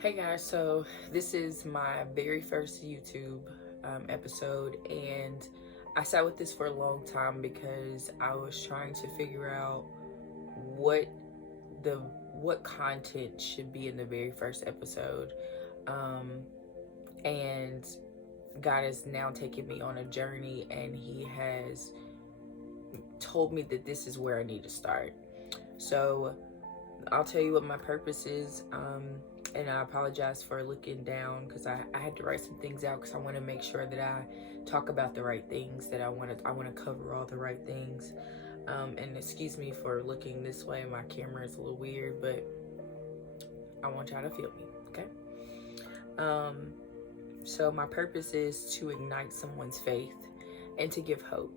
Hey guys, so this is my very first YouTube episode, and I sat with this for a long time because I was trying to figure out what the what content should be in the very first episode, um, and God has now taken me on a journey, and He has told me that this is where I need to start. So I'll tell you what my purpose is. And I apologize for looking down because I had to write some things out because I want to make sure that I talk about the right things, that I want to cover all the right things. And excuse me for looking this way. My camera is a little weird, but I want y'all to feel me, okay? Um, so my purpose is to ignite someone's faith and to give hope.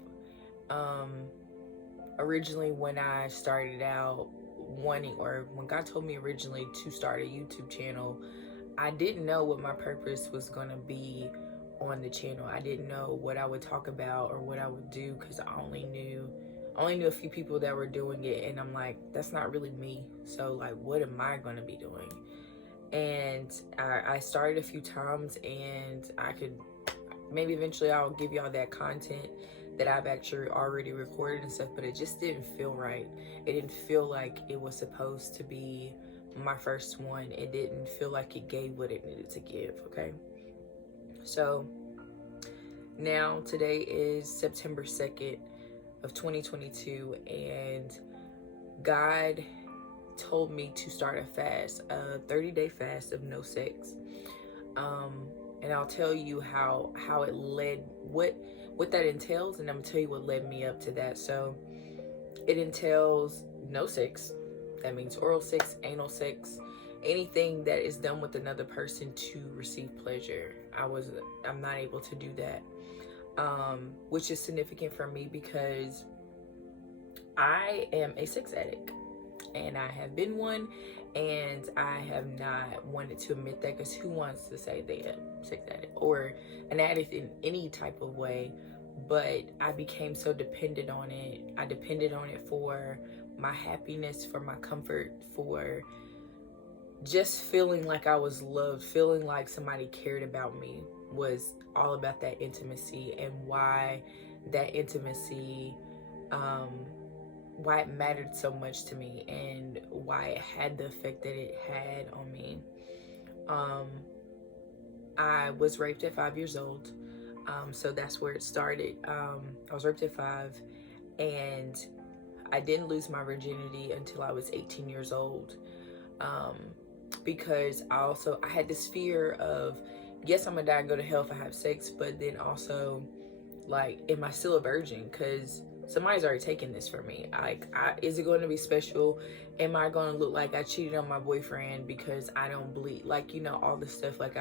Um, Originally, when I started out when God told me originally to start a YouTube channel, I didn't know what my purpose was going to be on the channel. I didn't know what I would talk about or what I would do because I only knew a few people that were doing it, and I'm like, that's not really me. So like, what am I going to be doing? And I started a few times, and I could maybe eventually I'll give y'all that content that I've actually already recorded and stuff, but it just didn't feel right. It didn't feel like it was supposed to be my first one. It didn't feel like it gave what it needed to give, okay? So now today is September 2nd of 2022, and God told me to start a fast, a 30-day fast of no sex. And I'll tell you how it led, what that entails, and I'm gonna tell you what led me up to that. So it entails no sex. That means oral sex, anal sex, anything that is done with another person to receive pleasure. I'm not able to do that, which is significant for me because I am a sex addict, and I have been one, and I have not wanted to admit that, because who wants to say they are sex addict or an addict in any type of way? But I became so dependent on it. I depended on it for my happiness, for my comfort, for just feeling like I was loved, feeling like somebody cared about me. Was all about that intimacy, and why that intimacy, why it mattered so much to me, and why it had the effect that it had on me. I was raped at 5 years old. So that's where it started. I was raped at 5, and I didn't lose my virginity until I was 18 years old. Because I had this fear of, yes, I'm gonna die and go to hell if I have sex, but then also, like, am I still a virgin? Because somebody's already taken this from me. Like, is it going to be special? Am I going to look like I cheated on my boyfriend because I don't bleed? Like, all this stuff. Like,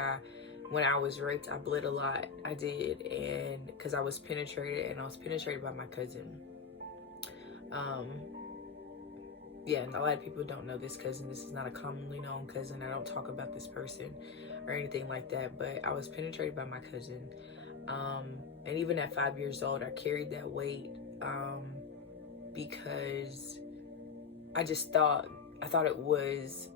when I was raped, I bled a lot. I did, and because I was penetrated, and I was penetrated by my cousin. Yeah, and a lot of people don't know this cousin. This is not a commonly known cousin. I don't talk about this person or anything like that, but I was penetrated by my cousin. And even at 5 years old, I carried that weight, because I thought it was,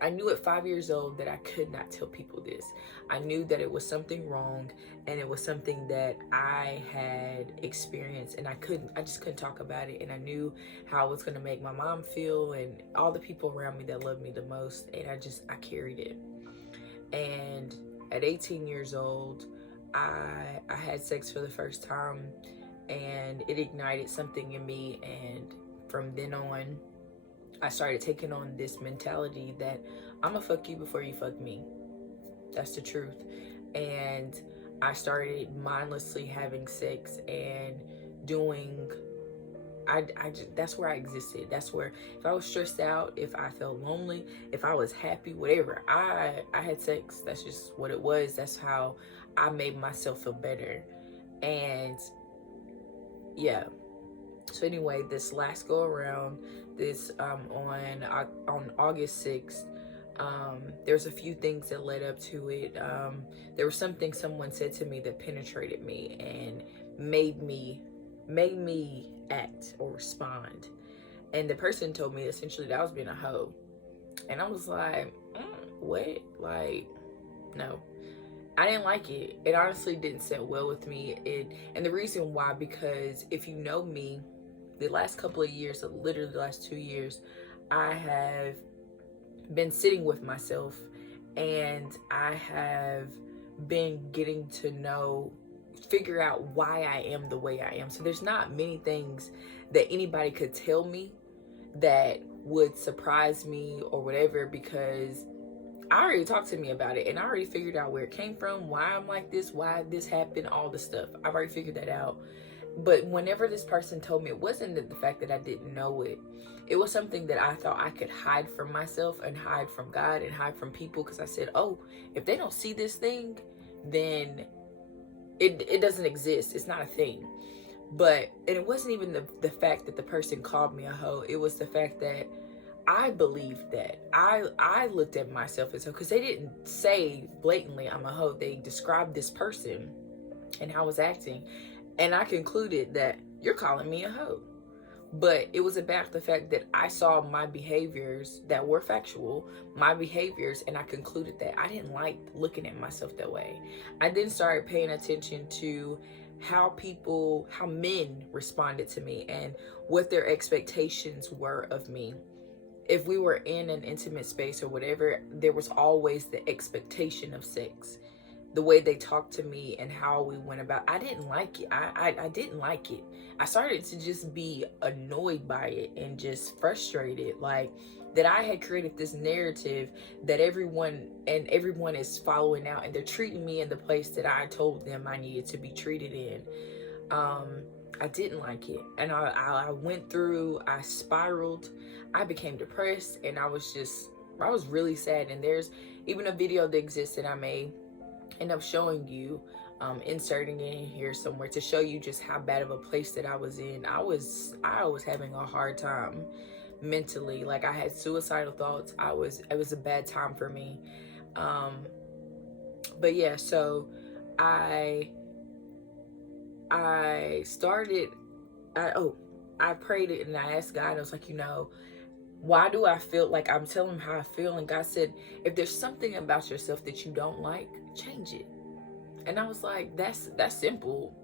I knew at 5 years old that I could not tell people this. I knew that it was something wrong, and it was something that I had experienced, and I just couldn't talk about it. And I knew how it was going to make my mom feel and all the people around me that loved me the most. And I carried it. And at 18 years old, I had sex for the first time, and it ignited something in me. And from then on, I started taking on this mentality that I'm gonna fuck you before you fuck me. That's the truth. And I started mindlessly having sex and doing, that's where I existed. That's where, if I was stressed out, if I felt lonely, if I was happy, whatever, I had sex. That's just what it was. That's how I made myself feel better. And yeah. So anyway, this last go around, on August 6th, there's a few things that led up to it. There was something someone said to me that penetrated me and made me act or respond. And the person told me essentially that I was being a hoe. And I was like, what? Like, no. I didn't like it. It honestly didn't sit well with me. And the reason why, because if you know me, the last couple of years, literally the last 2 years, I have been sitting with myself, and I have been getting to know, figure out why I am the way I am. So there's not many things that anybody could tell me that would surprise me or whatever, because I already talked to me about it, and I already figured out where it came from, why I'm like this, why this happened, all the stuff. I've already figured that out. But whenever this person told me, it wasn't the fact that I didn't know it. It was something that I thought I could hide from myself and hide from God and hide from people, because I said, oh, if they don't see this thing, then it doesn't exist. It's not a thing. But, and it wasn't even the fact that the person called me a hoe. It was the fact that I believed that. I looked at myself as a hoe, because they didn't say blatantly I'm a hoe. They described this person and how I was acting. And I concluded that you're calling me a hoe. But it was about the fact that I saw my behaviors that were factual, my behaviors, and I concluded that I didn't like looking at myself that way. I then started paying attention to how men responded to me and what their expectations were of me. If we were in an intimate space or whatever, there was always the expectation of sex. The way they talked to me and how we went about, I didn't like it. I didn't like it. I started to just be annoyed by it and just frustrated, like that I had created this narrative that everyone is following out, and they're treating me in the place that I told them I needed to be treated in. I didn't like it, and I went through, I spiraled, I became depressed, and I was really sad. And there's even a video that exists that I made, end up showing you, inserting it in here somewhere to show you just how bad of a place that I was in. I was having a hard time mentally. Like, I had suicidal thoughts. It was a bad time for me. But yeah, so I prayed it, and I asked God. I was like, why do I feel like, I'm telling him how I feel, and God said, if there's something about yourself that you don't like, change it. And I was like, that's simple.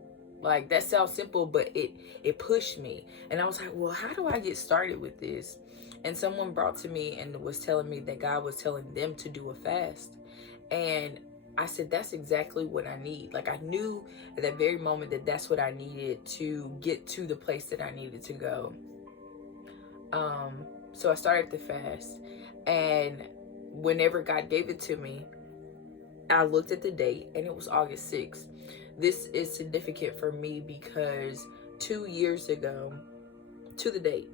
Like, that sounds simple, but it pushed me. And I was like, well, how do I get started with this? And someone brought to me and was telling me that God was telling them to do a fast. And I said, that's exactly what I need. Like, I knew at that very moment that that's what I needed to get to the place that I needed to go. So I started the fast, and whenever God gave it to me, I looked at the date, and it was August 6th. This is significant for me because 2 years ago, to the date,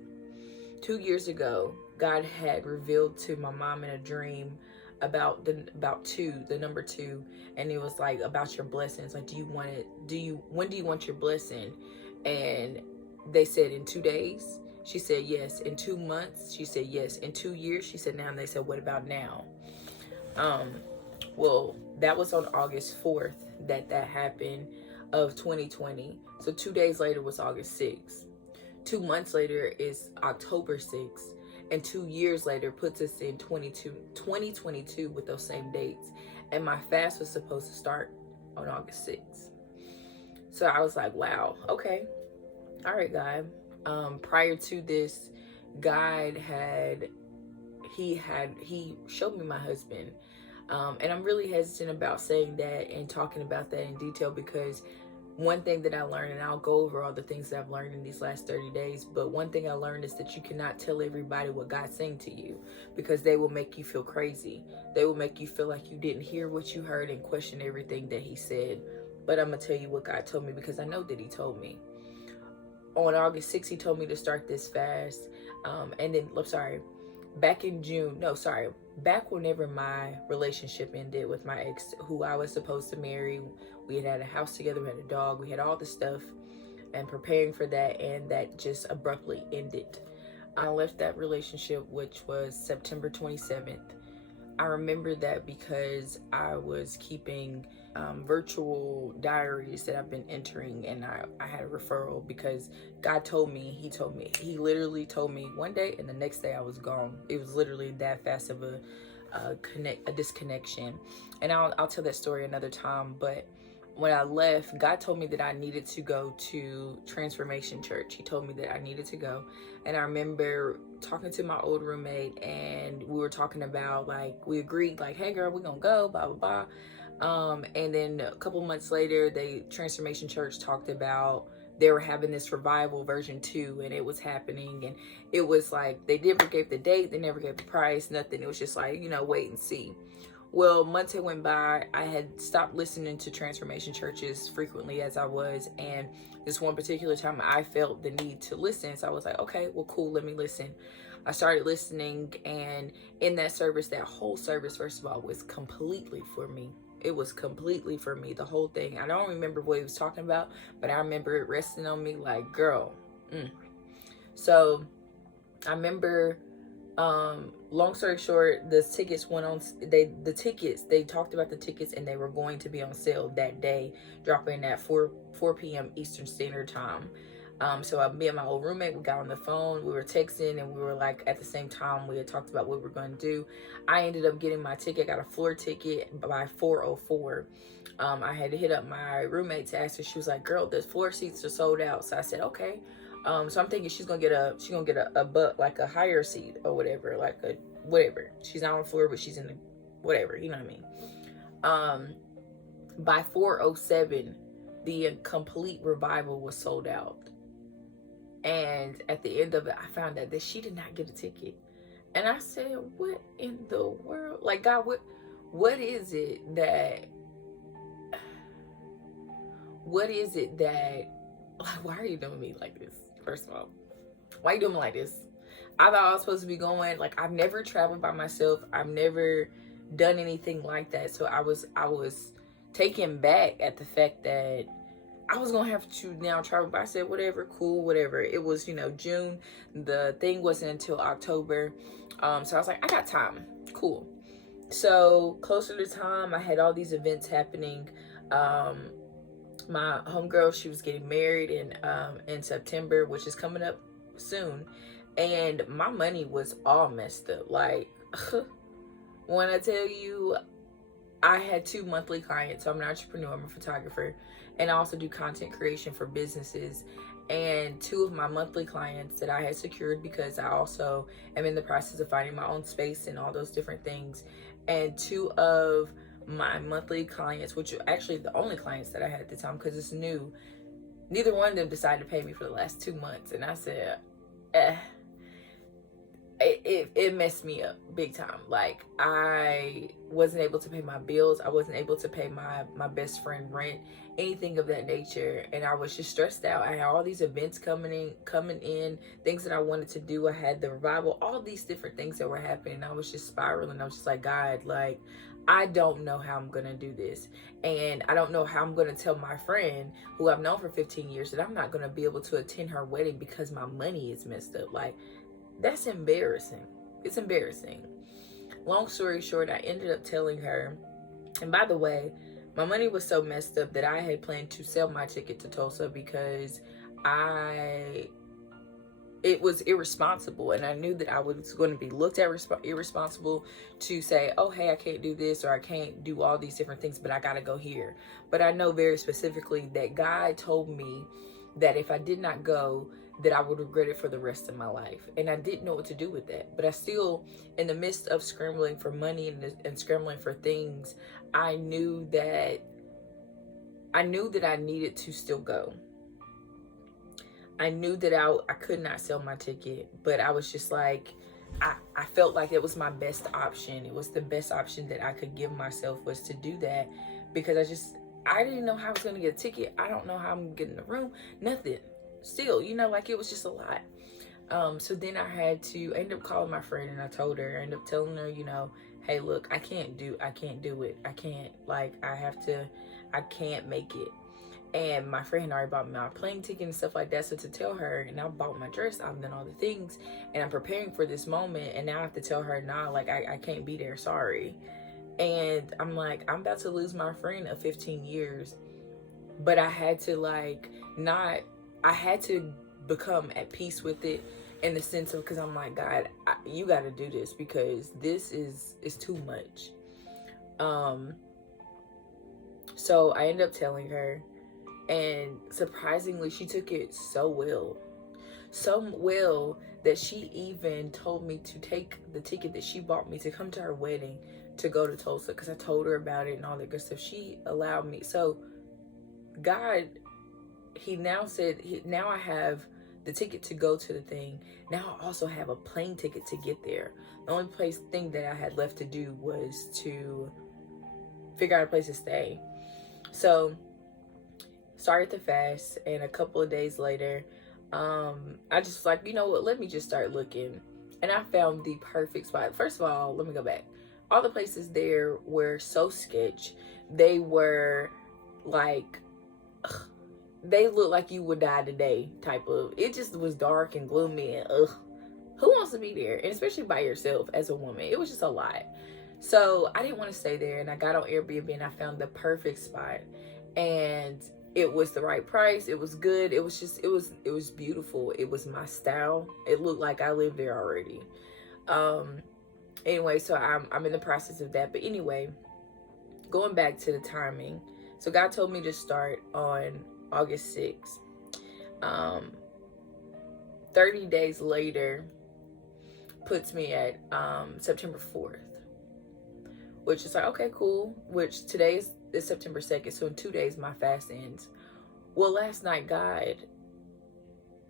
2 years ago, God had revealed to my mom in a dream about the number 2, and it was like about your blessings. Like, when do you want your blessing? And they said in 2 days. She said yes. In 2 months, she said yes. In 2 years, she said now. And they said, what about now? Well, that was on August 4th that happened of 2020. So 2 days later was August 6th. 2 months later is October 6th. And 2 years later puts us in 2022 with those same dates. And my fast was supposed to start on August 6th. So I was like, wow, okay. All right, God. Prior to this, God he showed me my husband. And I'm really hesitant about saying that and talking about that in detail, because one thing that I learned, and I'll go over all the things that I've learned in these last 30 days, but one thing I learned is that you cannot tell everybody what God's saying to you, because they will make you feel crazy. They will make you feel like you didn't hear what you heard and question everything that he said. But I'm going to tell you what God told me, because I know that he told me. On August 6th, he told me to start this fast. And then, back whenever my relationship ended with my ex, who I was supposed to marry. We had a house together, we had a dog, we had all this stuff, and preparing for that, and that just abruptly ended. I left that relationship, which was September 27th. I remember that because I was keeping virtual diaries that I've been entering, and I had a referral because God told me, he literally told me one day, and the next day I was gone. It was literally that fast of a disconnection. And I'll tell that story another time. But when I left, God told me that I needed to go to Transformation Church. He told me that I needed to go. And I remember talking to my old roommate, and we were talking about, like, we agreed, like, hey girl, we're gonna go, blah blah blah. And then a couple months later, Transformation Church talked about they were having this revival version 2, and it was happening, and it was like they never gave the date, they never gave the price, nothing. It was just like, wait and see. Well, months had went by. I had stopped listening to Transformation churches frequently as I was, and this one particular time I felt the need to listen. So I was like, okay, well, cool, let me listen. I started listening, and in that service, that whole service, first of all, was completely for me. It was completely for me, the whole thing. I don't remember what he was talking about, but I remember it resting on me like, girl. So I remember, long story short, the tickets went on. They talked about the tickets, and they were going to be on sale that day, dropping at 4 p.m. Eastern Standard Time. So me and my old roommate, we got on the phone, we were texting, and we were like, at the same time, we had talked about what we were going to do. I ended up getting my ticket, got a floor ticket by 4:04. I had to hit up my roommate to ask her. She was like, girl, the floor seats are sold out. So I said, okay. So I'm thinking she's gonna get a butt, like a higher seat or whatever, like a whatever. She's not on the floor, but she's in the whatever, you know what I mean? By 4:07, the complete revival was sold out. And at the end of it, I found out that she did not get a ticket. And I said, what in the world? Like, God, what is it that, like, why are you doing me like this? First of all, why are you doing me like this? I thought I was supposed to be going, like, I've never traveled by myself. I've never done anything like that. So I was taken back at the fact that I was gonna have to now travel. But I said, whatever, cool, whatever. It was, June. The thing wasn't until October. So I was like, I got time. Cool. So closer to time, I had all these events happening. My homegirl, she was getting married in September, which is coming up soon. And my money was all messed up. Like, when I tell you, I had 2 monthly clients. So I'm an entrepreneur, I'm a photographer, and I also do content creation for businesses. And 2 of my monthly clients that I had secured, because I also am in the process of finding my own space and all those different things. And 2 of my monthly clients, which are actually the only clients that I had at the time because it's new, neither one of them decided to pay me for the last 2 months. And I said, it messed me up big time. Like, I wasn't able to pay my bills. I wasn't able to pay my best friend rent, anything of that nature. And I was just stressed out. I had all these events coming in, things that I wanted to do. I had the revival, all these different things that were happening. I was just spiraling. I was just like, God, like, I don't know how I'm going to do this. And I don't know how I'm going to tell my friend, who I've known for 15 years, that I'm not going to be able to attend her wedding because my money is messed up. Like, that's embarrassing. It's embarrassing. Long story short, I ended up telling her. And by the way, my money was so messed up that I had planned to sell my ticket to Tulsa because it was irresponsible, and I knew that I was going to be looked at irresponsible to say, oh, hey, I can't do this, or I can't do all these different things, but I got to go here. But I know very specifically that God told me that if I did not go, that I would regret it for the rest of my life. And I didn't know what to do with that. But I still, in the midst of scrambling for money and scrambling for things, I knew that I needed to still go. I knew that I could not sell my ticket, but I was just like, I felt like it was my best option. It was the best option that I could give myself, was to do that, because I didn't know how I was going to get a ticket. I don't know how I'm going to get in the room, nothing. Still, like, it was just a lot. So then I ended up calling my friend, and I told her, I ended up telling her, hey, look, I can't do it. I can't, like, I can't make it. And my friend already bought me my plane ticket and stuff like that. So to tell her, and I bought my dress, I've done all the things, and I'm preparing for this moment, and now I have to tell her, nah, like I can't be there, sorry. And I'm like, I'm about to lose my friend of 15 years. But I had to I had to become at peace with it, in the sense of, because I'm like, God, you got to do this, because this is too much. So I ended up telling her, and surprisingly, she took it so well. So well that she even told me to take the ticket that she bought me to come to her wedding to go to Tulsa, because I told her about it and all that good stuff. She allowed me. So God, he now said, now I have the ticket to go to the thing. Now I also have a plane ticket to get there. The only thing that I had left to do was to figure out a place to stay. So started the fast, and a couple of days later, I just was like, you know what, let me just start looking. And I found the perfect spot. First of all, let me go back. All the places there were so sketch. They were like, they looked like you would die today type of, it just was dark and gloomy, and who wants to be there? And especially by yourself as a woman, it was just a lot. So I didn't want to stay there, and I got on Airbnb, and I found the perfect spot, and it was the right price. It was good. It was just, it was beautiful. It was my style. It looked like I lived there already. Anyway, so I'm in the process of that. But anyway, going back to the timing. So God told me to start on August 6th. 30 days later puts me at September 4th. Which is like, okay, cool. Which today is September 2nd. So in 2 days, my fast ends. Well, last night, God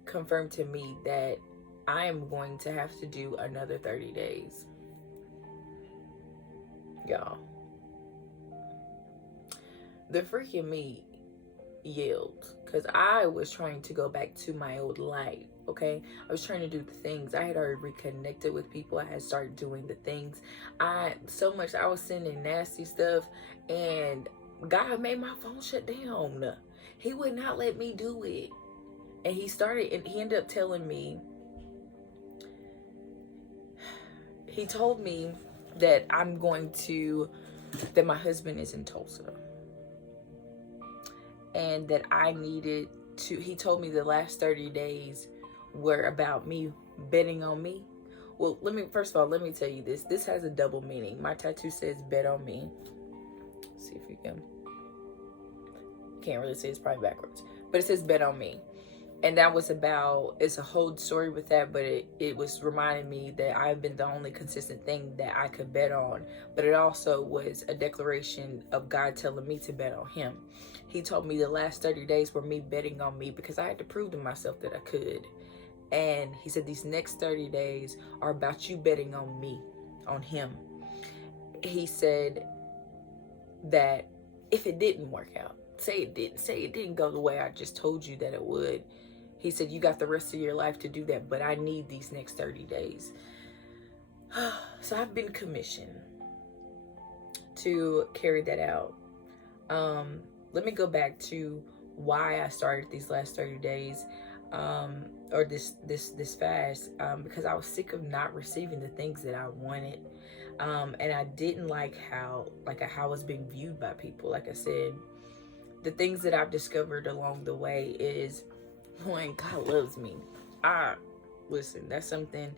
confirmed to me that I am going to have to do another 30 days. Y'all. The freaking me yelled, because I was trying to go back to my old life. Okay, I was trying to do the things. I had already reconnected with people. I had started doing the things. I was sending nasty stuff, and God made my phone shut down. He would not let me do it. And he ended up telling me, he told me that that my husband is in Tulsa. And that I needed to, he told me the last 30 days were about me betting on me. Well, first of all, let me tell you this. This has a double meaning. My tattoo says bet on me. Let's see if you can't really see, it's probably backwards. But it says bet on me. And that was it's a whole story with that, but it was reminding me that I've been the only consistent thing that I could bet on. But it also was a declaration of God telling me to bet on him. He told me the last 30 days were me betting on me, because I had to prove to myself that I could. And he said these next 30 days are about you betting on me, on him. He said that if it didn't work out, say it didn't go the way I just told you that it would, he said, you got the rest of your life to do that, but I need these next 30 days. So I've been commissioned to carry that out. Let me go back to why I started these last 30 days, or this fast, because I was sick of not receiving the things that I wanted. And I didn't like how I was being viewed by people. Like I said, the things that I've discovered along the way is, one, God loves me. Listen, that's something,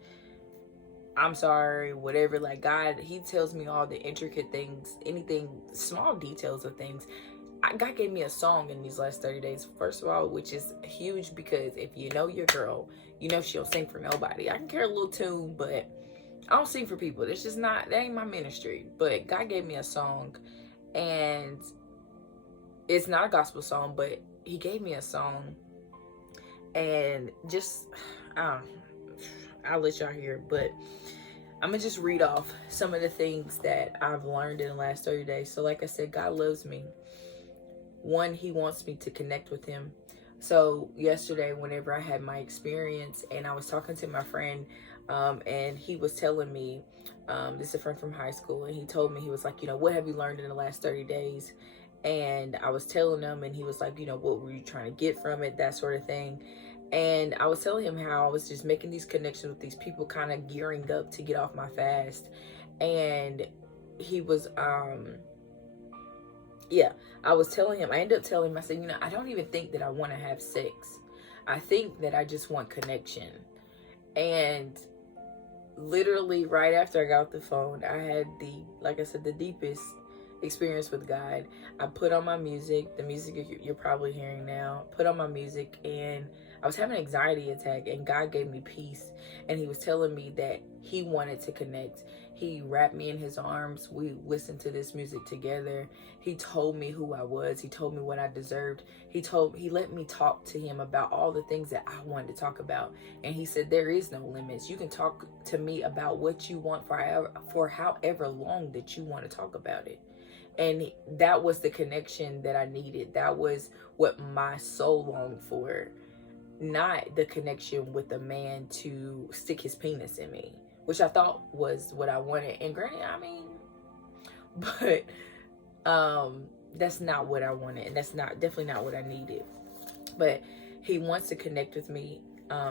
I'm sorry, whatever, like God, he tells me all the intricate things, anything, small details of things. God gave me a song in these last 30 days, first of all, which is huge, because if you know your girl, you know she don't sing for nobody. I can carry a little tune, but I don't sing for people. That's just not, that ain't my ministry. But God gave me a song, and it's not a gospel song, but he gave me a song, and just, I'll let y'all hear it, but I'm gonna just read off some of the things that I've learned in the last 30 days. So like I said, God loves me. One, he wants me to connect with him. So yesterday, whenever I had my experience, and I was talking to my friend, and he was telling me, this is a friend from high school, and he told me, he was like, you know, what have you learned in the last 30 days? And I was telling him, and he was like, you know, what were you trying to get from it, that sort of thing. And I was telling him how I was just making these connections with these people, kind of gearing up to get off my fast. And he was yeah, I was telling him, I ended up telling him, I said, you know, I don't even think that I want to have sex. I think that I just want connection. And literally right after I got off the phone, I had like I said, the deepest experience with God. I put on my music, the music you're probably hearing now, put on my music, and I was having an anxiety attack, and God gave me peace. And he was telling me that he wanted to connect. He wrapped me in his arms. We listened to this music together. He told me who I was. He told me what I deserved. He let me talk to him about all the things that I wanted to talk about. And he said, there is no limits. You can talk to me about what you want for however long that you want to talk about it. And that was the connection that I needed. That was what my soul longed for. Not the connection with a man to stick his penis in me, which I thought was what I wanted. And granted, I mean, but that's not what I wanted, and that's definitely not what I needed. But he wants to connect with me.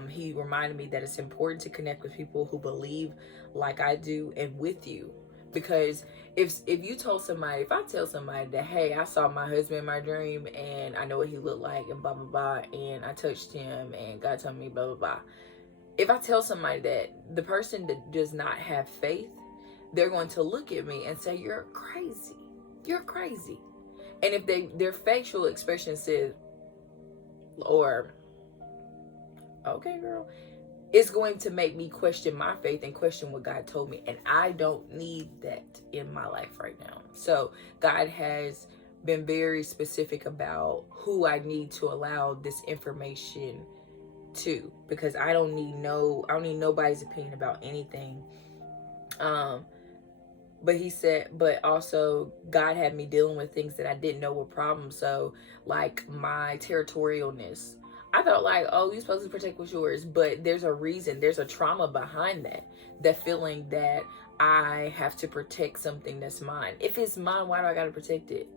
He reminded me that it's important to connect with people who believe like I do and with you. Because if you told somebody, if I tell somebody that, hey, I saw my husband in my dream and I know what he looked like and blah, blah, blah, and I touched him and God told me blah, blah, blah. If I tell somebody that, the person that does not have faith, they're going to look at me and say, you're crazy. You're crazy. And if their facial expression says, or, okay, girl, it's going to make me question my faith and question what God told me. And I don't need that in my life right now. So God has been very specific about who I need to allow this information to, because I don't need nobody's opinion about anything. But he said, but also God had me dealing with things that I didn't know were problems. So like my territorialness, I thought like, oh, you're supposed to protect what's yours, but there's a reason, there's a trauma behind that. That feeling that I have to protect something that's mine. If it's mine, why do I gotta protect it?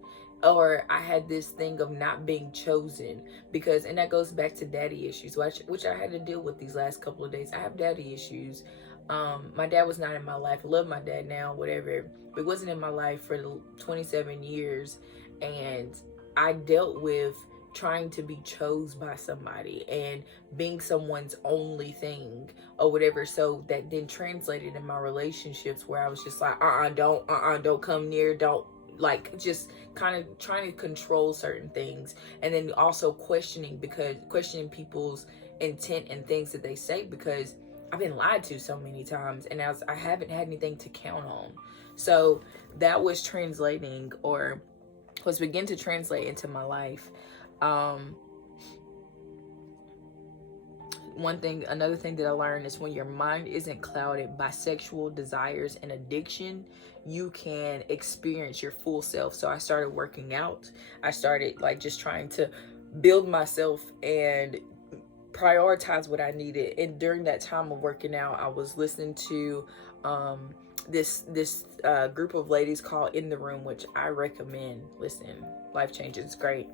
Or I had this thing of not being chosen, because, and that goes back to daddy issues, which I had to deal with these last couple of days. I have daddy issues. My dad was not in my life. I love my dad now, whatever, but wasn't in my life for 27 years. And I dealt with trying to be chosen by somebody and being someone's only thing or whatever. So that then translated in my relationships where I was just like, don't come near, don't, like, just kind of trying to control certain things. And then also questioning people's intent and things that they say, because I've been lied to so many times and I haven't had anything to count on. So that was translating, or was begin to translate into my life. Another thing that I learned is when your mind isn't clouded by sexual desires and addiction, you can experience your full self. So I started working out. I started like just trying to build myself and prioritize what I needed. And during that time of working out, I was listening to this group of ladies called In the Room, which I recommend. Listen, life changing, it's great.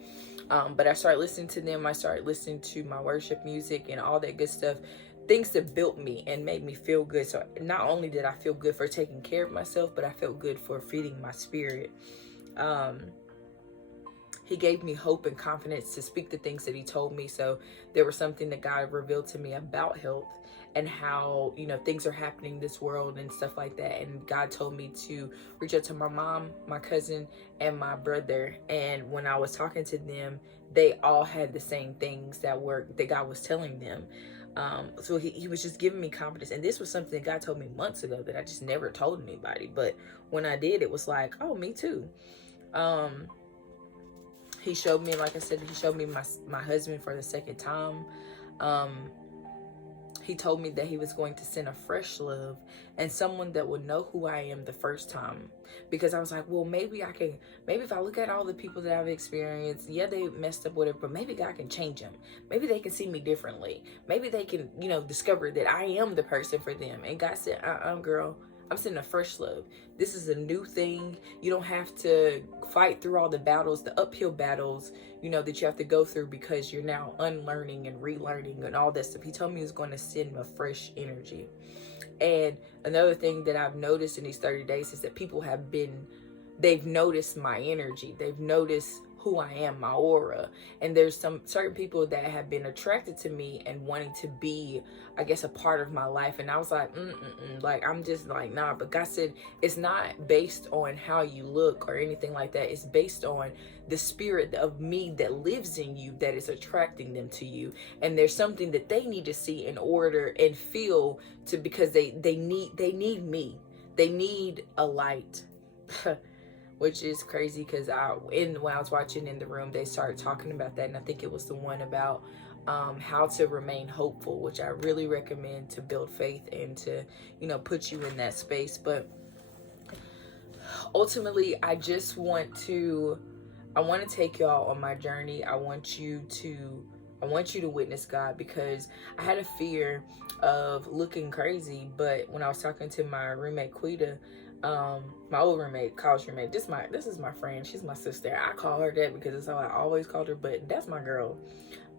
But I started listening to them. I started listening to my worship music and all that good stuff, things that built me and made me feel good. So not only did I feel good for taking care of myself, but I felt good for feeding my spirit. He gave me hope and confidence to speak the things that he told me. So there was something that God revealed to me about health and how, you know, things are happening in this world and stuff like that. And God told me to reach out to my mom, my cousin, and my brother. And when I was talking to them, they all had the same things that God was telling them. So he was just giving me confidence. And this was something that God told me months ago that I just never told anybody. But when I did, it was like, oh, me too. He showed me, like I said, he showed me my husband for the second time. He told me that he was going to send a fresh love and someone that would know who I am the first time. Because I was like, well, maybe if I look at all the people that I've experienced, yeah, they messed up, whatever, but maybe God can change them. Maybe they can see me differently. Maybe they can, you know, discover that I am the person for them. And God said, girl, I'm sending a fresh love. This is a new thing. You don't have to fight through all the battles, the uphill battles, that you have to go through because you're now unlearning and relearning and all that stuff. He told me he was going to send a fresh energy. And another thing that I've noticed in these 30 days is that people they've noticed my energy. They've noticed who I am, my aura. And there's some certain people that have been attracted to me and wanting to be, I guess, a part of my life. And I was like, like, I'm just like, nah. But God said, it's not based on how you look or anything like that. It's based on the spirit of me that lives in you that is attracting them to you. And there's something that they need to see in order and feel to, because they need me. They need a light. Which is crazy because when I was watching In the Room, they started talking about that, and I think it was the one about how to remain hopeful, which I really recommend to build faith and to put you in that space. But ultimately, I want to take y'all on my journey. I want you to witness God, because I had a fear of looking crazy. But when I was talking to my roommate Quita, my old roommate, college roommate, this is my friend. She's my sister. I call her that because it's how I always called her, but that's my girl.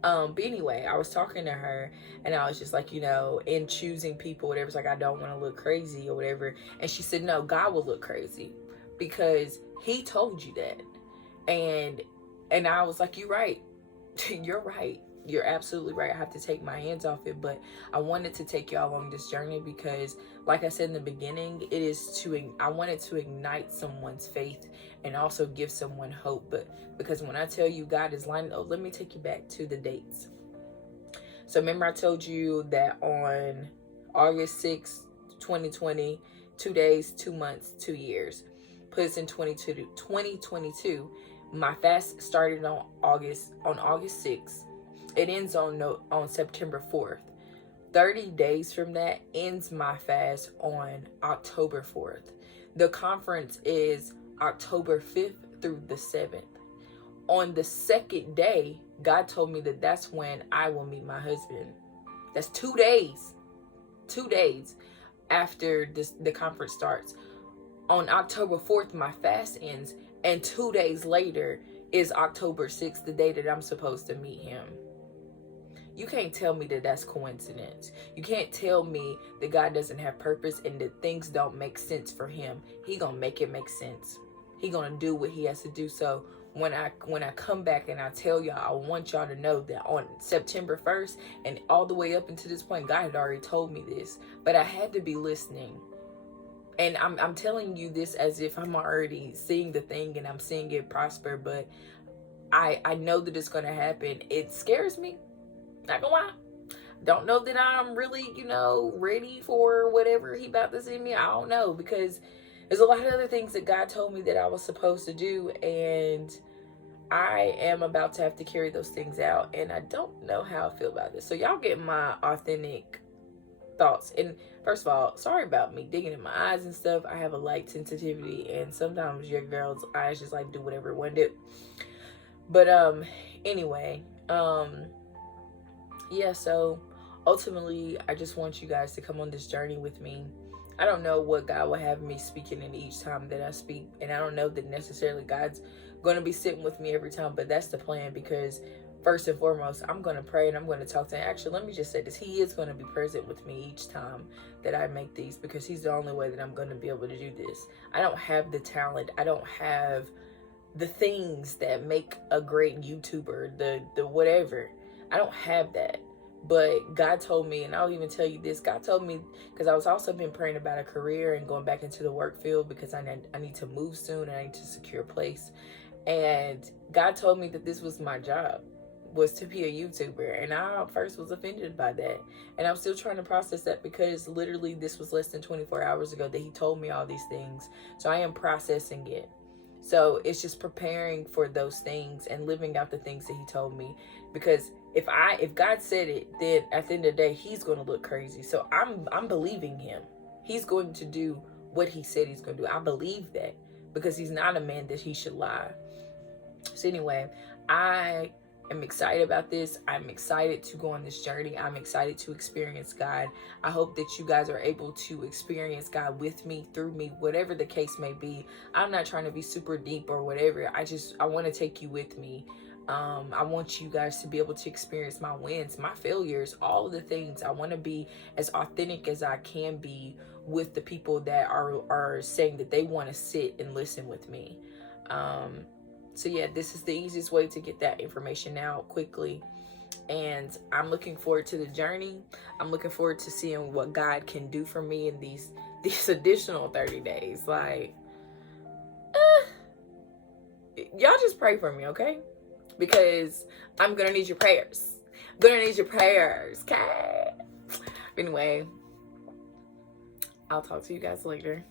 But anyway, I was talking to her and I was just like, in choosing people, whatever, it's like, I don't want to look crazy or whatever. And she said, no, God will look crazy because he told you that. And I was like, you're right. You're right. You're absolutely right. I have to take my hands off it. But I wanted to take y'all along this journey because, like I said in the beginning, I wanted to ignite someone's faith and also give someone hope. But because when I tell you God is lining, let me take you back to the dates. So remember I told you that on August 6th, 2020, 2 days, 2 months, 2 years. Put us in 2022. My fast started on August 6th. It ends on September 4th. 30 days from that ends my fast on October 4th. The conference is October 5th through the 7th. On the second day, God told me that that's when I will meet my husband. That's 2 days. 2 days after the conference starts. On October 4th, my fast ends. And 2 days later is October 6th, the day that I'm supposed to meet him. You can't tell me that that's coincidence. You can't tell me that God doesn't have purpose and that things don't make sense for him. He gonna make it make sense. He gonna do what he has to do. So when I come back and I tell y'all, I want y'all to know that on September 1st and all the way up until this point, God had already told me this, but I had to be listening. And I'm telling you this as if I'm already seeing the thing and I'm seeing it prosper, but I know that it's gonna happen. It scares me. Not gonna lie. Don't know that I'm really, ready for whatever he about to send me. I don't know, because there's a lot of other things that God told me that I was supposed to do, and I am about to have to carry those things out, and I don't know how I feel about this. So y'all get my authentic thoughts. And first of all, sorry about me digging in my eyes and stuff. I have a light sensitivity, and sometimes your girl's eyes just like do whatever it want to do. But anyway, yeah, so ultimately, I just want you guys to come on this journey with me. I don't know what God will have me speaking in each time that I speak, and I don't know that necessarily God's going to be sitting with me every time, but that's the plan, because first and foremost, I'm going to pray and I'm going to talk to him. Actually, let me just say this. He is going to be present with me each time that I make these, because he's the only way that I'm going to be able to do this. I don't have the talent. I don't have the things that make a great YouTuber, the whatever. I don't have that. But God told me, and I'll even tell you this, God told me, because I was also been praying about a career and going back into the work field, because I need to move soon and I need to secure a place. And God told me that this was my job, was to be a YouTuber. And I first was offended by that. And I'm still trying to process that, because literally this was less than 24 hours ago that he told me all these things. So I am processing it. So it's just preparing for those things and living out the things that he told me. Because if God said it, then at the end of the day, he's going to look crazy. So I'm believing him. He's going to do what he said he's going to do. I believe that, because he's not a man that he should lie. So anyway, I am excited about this. I'm excited to go on this journey. I'm excited to experience God. I hope that you guys are able to experience God with me, through me, whatever the case may be. I'm not trying to be super deep or whatever. I want to take you with me. I want you guys to be able to experience my wins, my failures, all of the things. I want to be as authentic as I can be with the people that are saying that they want to sit and listen with me. So yeah, this is the easiest way to get that information out quickly. And I'm looking forward to the journey. I'm looking forward to seeing what God can do for me in these additional 30 days. Like, y'all just pray for me, okay? Because I'm gonna need your prayers. Okay? Anyway, I'll talk to you guys later.